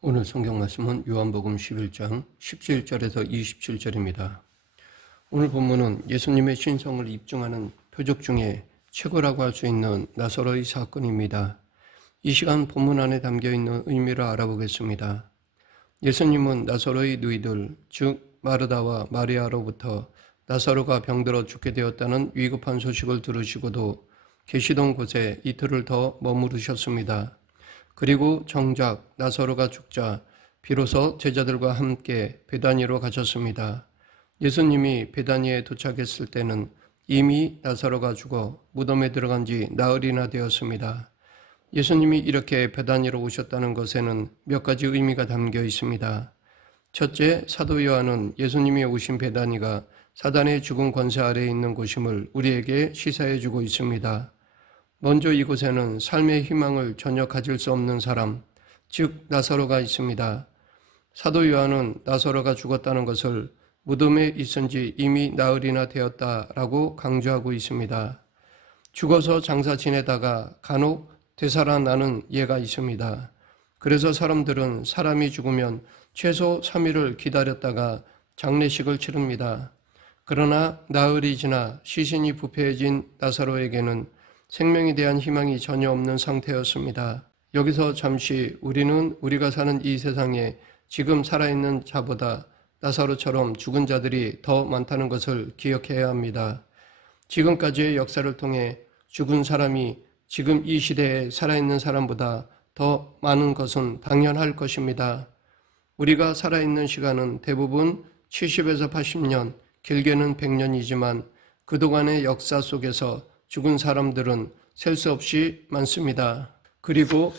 오늘 성경 말씀은 요한복음 11장 17절에서 27절입니다. 오늘 본문은 예수님의 신성을 입증하는 표적 중에 최고라고 할 수 있는 나사로의 사건입니다. 이 시간 본문 안에 담겨있는 의미를 알아보겠습니다. 예수님은 나사로의 누이들, 즉 마르다와 마리아로부터 나사로가 병들어 죽게 되었다는 위급한 소식을 들으시고도 계시던 곳에 이틀을 더 머무르셨습니다. 그리고 정작 나사로가 죽자 비로소 제자들과 함께 베다니로 가셨습니다. 예수님이 베다니에 도착했을 때는 이미 나사로가 죽어 무덤에 들어간 지 나흘이나 되었습니다. 예수님이 이렇게 베다니로 오셨다는 것에는 몇 가지 의미가 담겨 있습니다. 첫째, 사도 요한은 예수님이 오신 베다니가 사단의 죽은 권세 아래에 있는 곳임을 우리에게 시사해 주고 있습니다. 먼저 이곳에는 삶의 희망을 전혀 가질 수 없는 사람, 즉 나사로가 있습니다. 사도 요한은 나사로가 죽었다는 것을 무덤에 있은 지 이미 나흘이나 되었다라고 강조하고 있습니다. 죽어서 장사 지내다가 간혹 되살아나는 예가 있습니다. 그래서 사람들은 사람이 죽으면 최소 3일을 기다렸다가 장례식을 치릅니다. 그러나 나흘이 지나 시신이 부패해진 나사로에게는 생명에 대한 희망이 전혀 없는 상태였습니다. 여기서 잠시 우리는 우리가 사는 이 세상에 지금 살아있는 자보다 나사로처럼 죽은 자들이 더 많다는 것을 기억해야 합니다. 지금까지의 역사를 통해 죽은 사람이 지금 이 시대에 살아있는 사람보다 더 많은 것은 당연할 것입니다. 우리가 살아있는 시간은 대부분 70에서 80년, 길게는 100년이지만 그동안의 역사 속에서 죽은 사람들은 셀 수 없이 많습니다. 그리고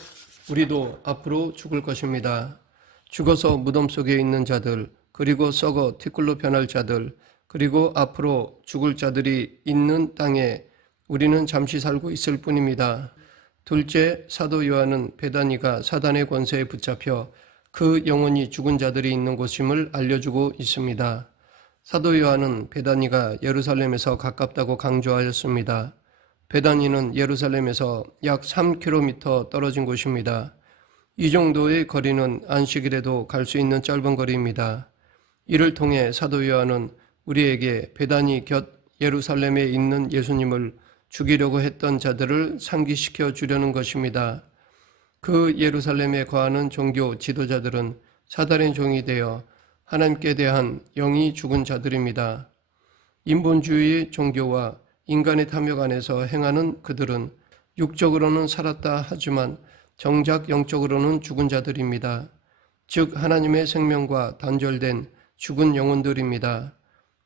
우리도 앞으로 죽을 것입니다. 죽어서 무덤 속에 있는 자들, 그리고 썩어 티끌로 변할 자들, 그리고 앞으로 죽을 자들이 있는 땅에 우리는 잠시 살고 있을 뿐입니다. 둘째, 사도 요한은 베다니가 사단의 권세에 붙잡혀 그 영원히 죽은 자들이 있는 곳임을 알려주고 있습니다. 사도 요한은 베다니가 예루살렘에서 가깝다고 강조하였습니다. 베다니는 예루살렘에서 약 3km 떨어진 곳입니다. 이 정도의 거리는 안식일에도 갈 수 있는 짧은 거리입니다. 이를 통해 사도 요한은 우리에게 베다니 곁 예루살렘에 있는 예수님을 죽이려고 했던 자들을 상기시켜 주려는 것입니다. 그 예루살렘에 거하는 종교 지도자들은 사단의 종이 되어 하나님께 대한 영이 죽은 자들입니다. 인본주의 종교와 인간의 탐욕 안에서 행하는 그들은 육적으로는 살았다 하지만 정작 영적으로는 죽은 자들입니다. 즉 하나님의 생명과 단절된 죽은 영혼들입니다.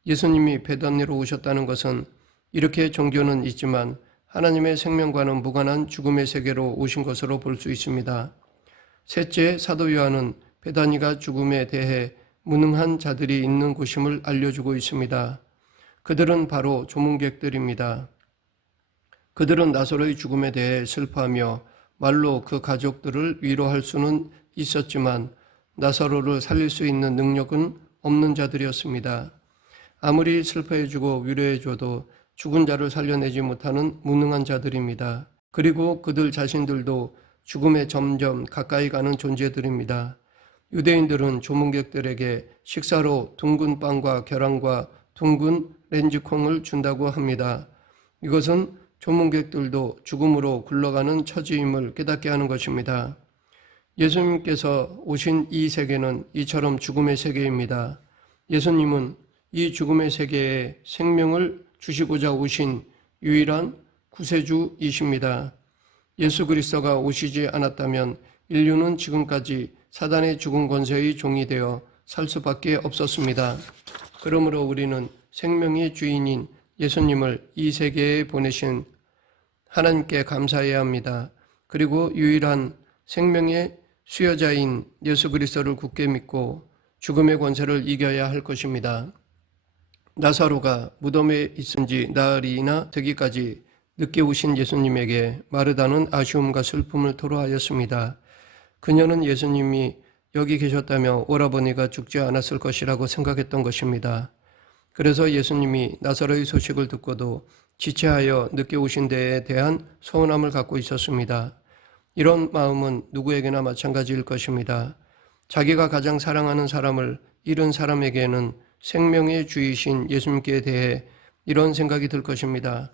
예수님이 베다니로 오셨다는 것은 이렇게 종교는 있지만 하나님의 생명과는 무관한 죽음의 세계로 오신 것으로 볼 수 있습니다. 셋째, 사도 요한은 베다니가 죽음에 대해 무능한 자들이 있는 곳임을 알려주고 있습니다. 그들은 바로 조문객들입니다. 그들은 나사로의 죽음에 대해 슬퍼하며 말로 그 가족들을 위로할 수는 있었지만 나사로를 살릴 수 있는 능력은 없는 자들이었습니다. 아무리 슬퍼해주고 위로해줘도 죽은 자를 살려내지 못하는 무능한 자들입니다. 그리고 그들 자신들도 죽음에 점점 가까이 가는 존재들입니다. 유대인들은 조문객들에게 식사로 둥근 빵과 계란과 둥근 렌즈콩을 준다고 합니다. 이것은 조문객들도 죽음으로 굴러가는 처지임을 깨닫게 하는 것입니다. 예수님께서 오신 이 세계는 이처럼 죽음의 세계입니다. 예수님은 이 죽음의 세계에 생명을 주시고자 오신 유일한 구세주이십니다. 예수 그리스도가 오시지 않았다면 인류는 지금까지 사단의 죽은 권세의 종이 되어 살 수밖에 없었습니다. 그러므로 우리는 생명의 주인인 예수님을 이 세계에 보내신 하나님께 감사해야 합니다. 그리고 유일한 생명의 수여자인 예수 그리스도를 굳게 믿고 죽음의 권세를 이겨야 할 것입니다. 나사로가 무덤에 있은 지 나흘이나 되기까지 늦게 오신 예수님에게 마르다는 아쉬움과 슬픔을 토로하였습니다. 그녀는 예수님이 여기 계셨다며 오라버니가 죽지 않았을 것이라고 생각했던 것입니다. 그래서 예수님이 나사로의 소식을 듣고도 지체하여 늦게 오신 데에 대한 서운함을 갖고 있었습니다. 이런 마음은 누구에게나 마찬가지일 것입니다. 자기가 가장 사랑하는 사람을 잃은 사람에게는 생명의 주이신 예수님께 대해 이런 생각이 들 것입니다.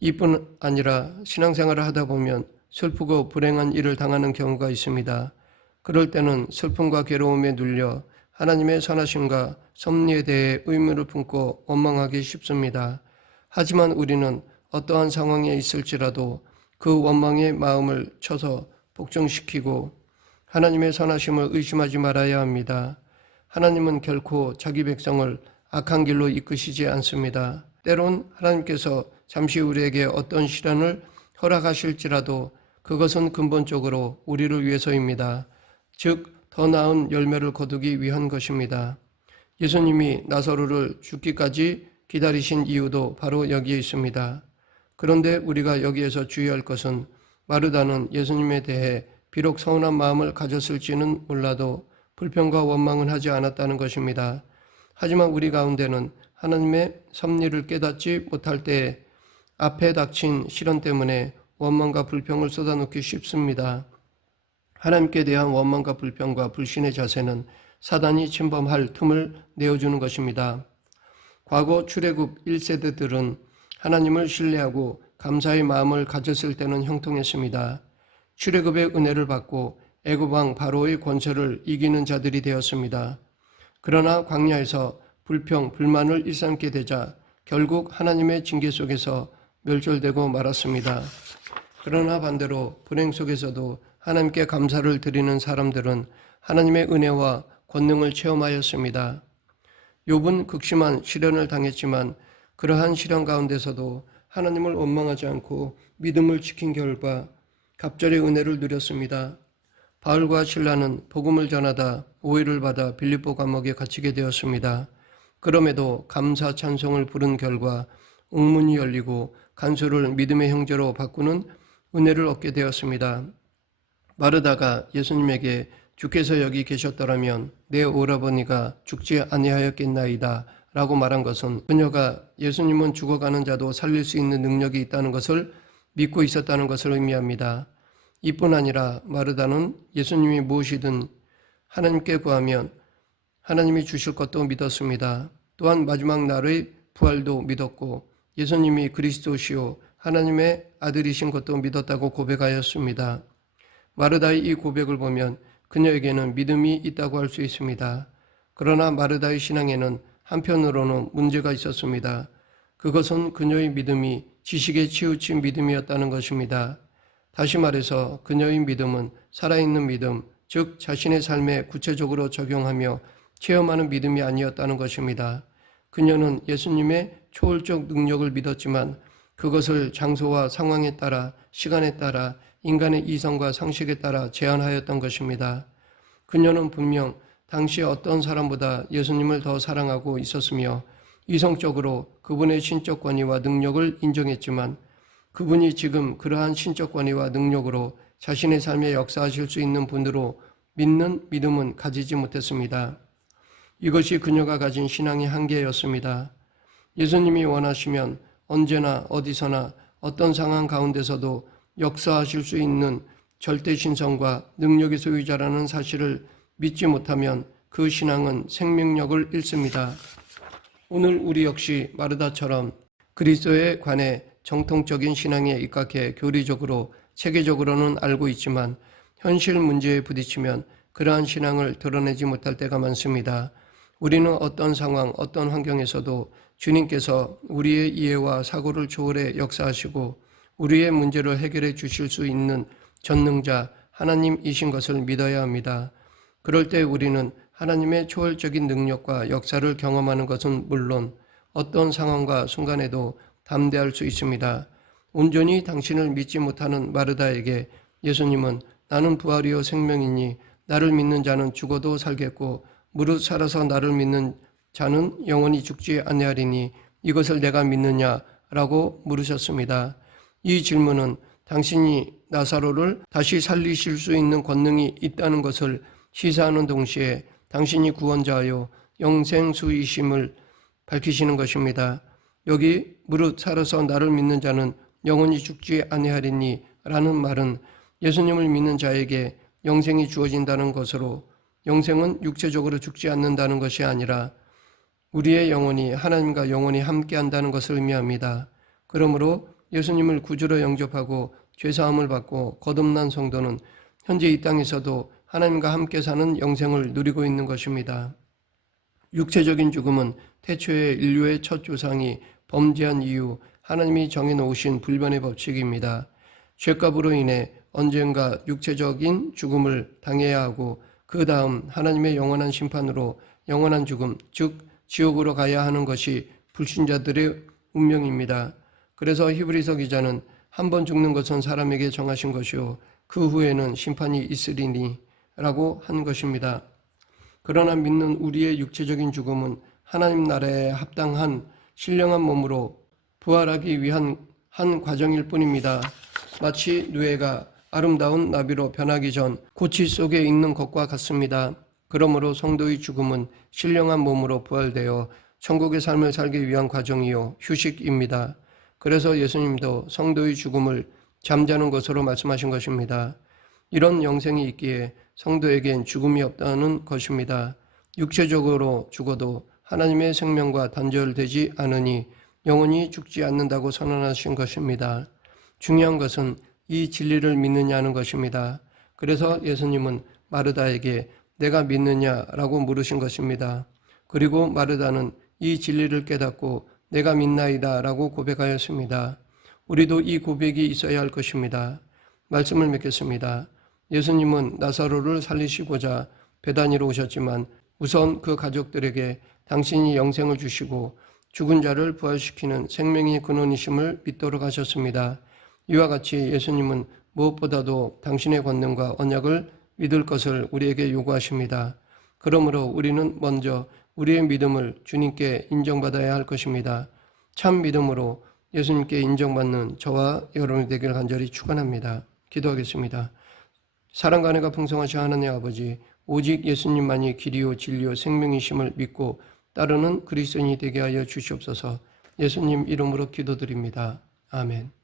이뿐 아니라 신앙생활을 하다 보면 슬프고 불행한 일을 당하는 경우가 있습니다. 그럴 때는 슬픔과 괴로움에 눌려 하나님의 선하심과 섭리에 대해 의문을 품고 원망하기 쉽습니다. 하지만 우리는 어떠한 상황에 있을지라도 그 원망의 마음을 쳐서 복종시키고 하나님의 선하심을 의심하지 말아야 합니다. 하나님은 결코 자기 백성을 악한 길로 이끄시지 않습니다. 때론 하나님께서 잠시 우리에게 어떤 시련을 허락하실지라도 그것은 근본적으로 우리를 위해서입니다. 즉, 더 나은 열매를 거두기 위한 것입니다. 예수님이 나사로를 죽기까지 기다리신 이유도 바로 여기에 있습니다. 그런데 우리가 여기에서 주의할 것은 마르다는 예수님에 대해 비록 서운한 마음을 가졌을지는 몰라도 불평과 원망은 하지 않았다는 것입니다. 하지만 우리 가운데는 하나님의 섭리를 깨닫지 못할 때에 앞에 닥친 시련 때문에 원망과 불평을 쏟아놓기 쉽습니다. 하나님께 대한 원망과 불평과 불신의 자세는 사단이 침범할 틈을 내어주는 것입니다. 과거 출애굽 1세대들은 하나님을 신뢰하고 감사의 마음을 가졌을 때는 형통했습니다. 출애굽의 은혜를 받고 애굽 왕 바로의 권세를 이기는 자들이 되었습니다. 그러나 광야에서 불평, 불만을 일삼게 되자 결국 하나님의 징계 속에서 멸절되고 말았습니다. 그러나 반대로 불행 속에서도 하나님께 감사를 드리는 사람들은 하나님의 은혜와 권능을 체험하였습니다. 욥은 극심한 시련을 당했지만 그러한 시련 가운데서도 하나님을 원망하지 않고 믿음을 지킨 결과 갑절의 은혜를 누렸습니다. 바울과 실라는 복음을 전하다 오해를 받아 빌립보 감옥에 갇히게 되었습니다. 그럼에도 감사 찬송을 부른 결과 옥문이 열리고 간수를 믿음의 형제로 바꾸는 은혜를 얻게 되었습니다. 마르다가 예수님에게 주께서 여기 계셨더라면 내 오라버니가 죽지 아니하였겠나이다 라고 말한 것은 그녀가 예수님은 죽어가는 자도 살릴 수 있는 능력이 있다는 것을 믿고 있었다는 것을 의미합니다. 이뿐 아니라 마르다는 예수님이 무엇이든 하나님께 구하면 하나님이 주실 것도 믿었습니다. 또한 마지막 날의 부활도 믿었고 예수님이 그리스도시요 하나님의 아들이신 것도 믿었다고 고백하였습니다. 마르다의 이 고백을 보면 그녀에게는 믿음이 있다고 할 수 있습니다. 그러나 마르다의 신앙에는 한편으로는 문제가 있었습니다. 그것은 그녀의 믿음이 지식에 치우친 믿음이었다는 것입니다. 다시 말해서 그녀의 믿음은 살아있는 믿음, 즉 자신의 삶에 구체적으로 적용하며 체험하는 믿음이 아니었다는 것입니다. 그녀는 예수님의 초월적 능력을 믿었지만 그것을 장소와 상황에 따라 시간에 따라 인간의 이성과 상식에 따라 제한하였던 것입니다. 그녀는 분명 당시 어떤 사람보다 예수님을 더 사랑하고 있었으며 이성적으로 그분의 신적 권위와 능력을 인정했지만 그분이 지금 그러한 신적 권위와 능력으로 자신의 삶에 역사하실 수 있는 분으로 믿는 믿음은 가지지 못했습니다. 이것이 그녀가 가진 신앙의 한계였습니다. 예수님이 원하시면 언제나 어디서나 어떤 상황 가운데서도 역사하실 수 있는 절대 신성과 능력의 소유자라는 사실을 믿지 못하면 그 신앙은 생명력을 잃습니다. 오늘 우리 역시 마르다처럼 그리스도에 관해 정통적인 신앙에 입각해 교리적으로 체계적으로는 알고 있지만 현실 문제에 부딪히면 그러한 신앙을 드러내지 못할 때가 많습니다. 우리는 어떤 상황, 어떤 환경에서도 주님께서 우리의 이해와 사고를 초월해 역사하시고 우리의 문제를 해결해 주실 수 있는 전능자 하나님이신 것을 믿어야 합니다. 그럴 때 우리는 하나님의 초월적인 능력과 역사를 경험하는 것은 물론 어떤 상황과 순간에도 담대할 수 있습니다. 온전히 당신을 믿지 못하는 마르다에게 예수님은 나는 부활이요 생명이니 나를 믿는 자는 죽어도 살겠고 무릇 살아서 나를 믿는 자는 영원히 죽지 아니하리니 이것을 내가 믿느냐라고 물으셨습니다. 이 질문은 당신이 나사로를 다시 살리실 수 있는 권능이 있다는 것을 시사하는 동시에 당신이 구원자요 영생수이심을 밝히시는 것입니다. 여기 무릇 살아서 나를 믿는 자는 영원히 죽지 아니하리니 라는 말은 예수님을 믿는 자에게 영생이 주어진다는 것으로 영생은 육체적으로 죽지 않는다는 것이 아니라 우리의 영혼이 하나님과 영원히 함께한다는 것을 의미합니다. 그러므로 예수님을 구주로 영접하고 죄사함을 받고 거듭난 성도는 현재 이 땅에서도 하나님과 함께 사는 영생을 누리고 있는 것입니다. 육체적인 죽음은 태초에 인류의 첫 조상이 범죄한 이후 하나님이 정해놓으신 불변의 법칙입니다. 죄값으로 인해 언젠가 육체적인 죽음을 당해야 하고 그 다음 하나님의 영원한 심판으로 영원한 죽음, 즉 지옥으로 가야 하는 것이 불신자들의 운명입니다. 그래서 히브리서 기자는 한 번 죽는 것은 사람에게 정하신 것이요 그 후에는 심판이 있으리니 라고 한 것입니다. 그러나 믿는 우리의 육체적인 죽음은 하나님 나라에 합당한 신령한 몸으로 부활하기 위한 한 과정일 뿐입니다. 마치 누에가 아름다운 나비로 변하기 전 고치 속에 있는 것과 같습니다. 그러므로 성도의 죽음은 신령한 몸으로 부활되어 천국의 삶을 살기 위한 과정이요 휴식입니다. 그래서 예수님도 성도의 죽음을 잠자는 것으로 말씀하신 것입니다. 이런 영생이 있기에 성도에겐 죽음이 없다는 것입니다. 육체적으로 죽어도 하나님의 생명과 단절되지 않으니 영원히 죽지 않는다고 선언하신 것입니다. 중요한 것은 이 진리를 믿느냐는 것입니다. 그래서 예수님은 마르다에게 내가 믿느냐라고 물으신 것입니다. 그리고 마르다는 이 진리를 깨닫고 내가 믿나이다 라고 고백하였습니다. 우리도 이 고백이 있어야 할 것입니다. 말씀을 맺겠습니다. 예수님은 나사로를 살리시고자 베다니로 오셨지만 우선 그 가족들에게 당신이 영생을 주시고 죽은 자를 부활시키는 생명의 근원이심을 믿도록 하셨습니다. 이와 같이 예수님은 무엇보다도 당신의 권능과 언약을 믿을 것을 우리에게 요구하십니다. 그러므로 우리는 먼저 우리의 믿음을 주님께 인정받아야 할 것입니다. 참 믿음으로 예수님께 인정받는 저와 여러분이 되기를 간절히 축원합니다. 기도하겠습니다. 사랑과 은혜가 풍성하신 하나님 아버지, 오직 예수님만이 길이요 진리요 생명이심을 믿고 따르는 그리스도인이 되게 하여 주시옵소서. 예수님 이름으로 기도드립니다. 아멘.